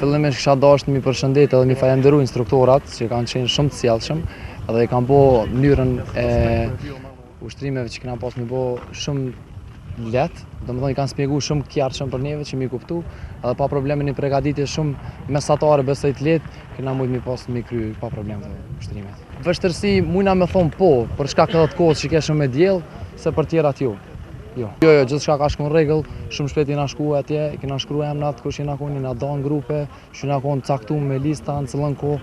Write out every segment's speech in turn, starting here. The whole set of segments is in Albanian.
Fillimisht kisha dashur mi përshëndet edhe mi falenderoj instruktorat që kanë qenë shumë të sjellshëm edhe i kanë bërë mënyrën e ushtrimeve që kena pas mi bë shumë lehtë, domethënë i kanë shpjeguar shumë qartshëm për neve që mi kuptu, edhe pa probleme një përgatitje shumë mesatare besoj të lehtë, kena mujt mi pas mi kry pa probleme të ushtrimet. Vështirësi mujna me thon po, për shkak edhe të kohës që keshëm me diell, se për tjerat jo. Jo, gjithçka ka shku në rregull, shumë shpejt jena shku atje, kena shkruar emrat kush jena koni na don grupe, që na kon caktuar me lista në cillën kohë.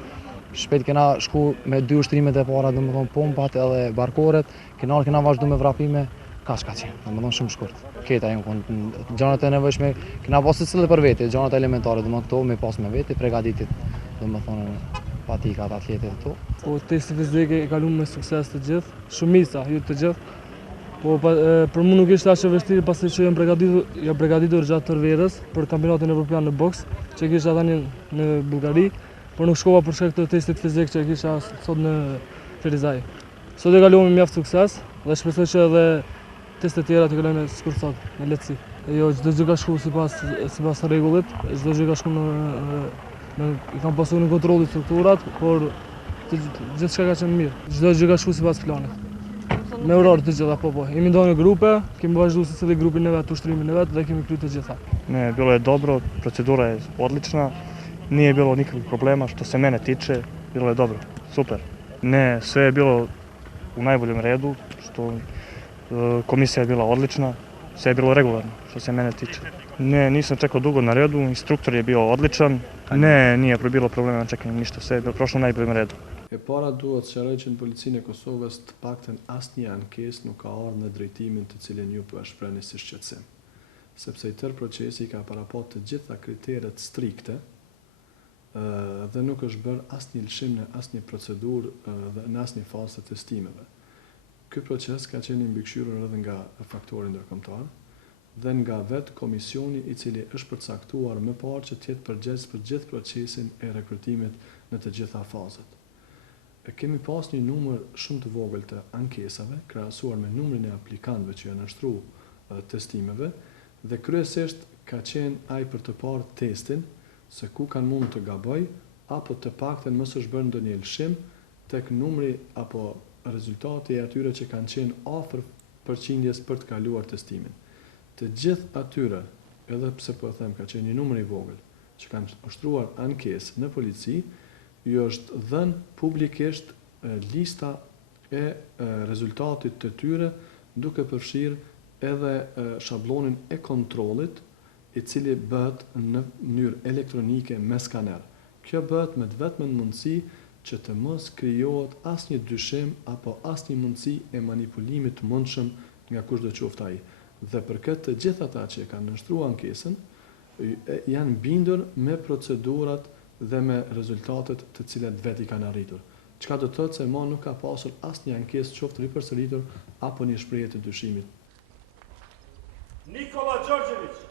Shpejt kena shku me 2 ushtrimet e para, domethënë pompat edhe barkoret, kena vazhdu me vrapime, ka qenë, domethënë shumë shkurt. Këta janë gjanat e nevojshme, kena pas secili për vete, gjanat elementare, domethënë këto me pas me vete, përgatitit, domethënë patikat, atletet këto. Po testi fizik e kalum me sukses të gjithë, shumica, ju të gjithë. Po për mu nuk ishte aq e vështirë pasi që jam përgatitur gjatë tërverës për kampionatin evropian në boks, që kisha tani në Bullgari, por nuk shkova për shkak të testit fizik që kisha sot në Ferizaj. Sot e kaluam me mjaft sukses dhe shpresoj që edhe testet tjera të kalojnë sikur sot, në lehtësi. Jo, çdo gjë ka shku sipas rregullit, çdo gjë ka shku i kam pasur në kontroll strukturat, por gjithçka ka qenë mirë. Çdo gjë ka shku sipas planit. Me uror të gjitha, po. Jemi ndonë në grupe, kemi vazhdu secili grupin e vetë, ushtrimin e vetë dhe kemi kryer të gjitha. Ne, bilo je dobro, procedura je odlična, nije bilo nikakvih problema, što se mene tiče, bilo je dobro, super. Ne, sve je bilo u najboljem redu, što komisija je bila odlična, sve je bilo regularno, što se mene tiče. Ne, nisam čekao dugo na redu, instruktor je bio odličan, ne, nije bilo problema na čekanju, ništa, sve je bilo prošlo u najboljem redu. E para duhet të sqaroj që në Policinë e Kosovës të paktën asnjë ankesë nuk ka ardhur në drejtimin të cilin ju po e shprehni si shqetësim. Sepse i tërë procesi ka parapat të gjitha kriteret strikte dhe nuk është bërë asnjë lëshim në asnjë procedurë dhe në asnjë fazë të testimeve. Ky proces ka qenë i mbikëqyrur edhe nga faktori ndërkombëtar dhe nga vetë komisioni i cili është përcaktuar më parë që të jetë përgjegjës për gjithë procesin e rekrutimit në të gjitha fazat. Kemi pas një numër shumë të vogël të ankesave, krahasuar me numrin e aplikantëve që janë nështruar testimeve, dhe kryesisht ka qenë ai për të parë testin, se ku kanë mund të gaboj, apo të paktën mos është bërë ndonjë lëshim tek numri apo rezultati e atyre që kanë qenë afër përqindjes për të kaluar testimin. Të gjithë atyre, edhe pse po them ka qenë një numër i vogël, që kanë ushtruar ankesë në polici, ju është dhënë publikisht lista e rezultatit të tyre duke përfshirë edhe shablonin e kontrollit i cili bëhet në mënyrë elektronike me skaner. Kjo bëhet me vetëm mundësi që të mos krijohet asnjë dyshim apo asnjë mundësi e manipulimit të mundshëm nga kushdo qoftë ai. Dhe për këtë të gjithë ata që kanë nështruar ankesën janë bindur me procedurat dhe me rezultatet të cilat vetë i kanë arritur. Çka do të thotë se më nuk ka pasur asnjë ankesë qoftë ripërsëritur apo një shprehje të dyshimit. Nikola Đorđević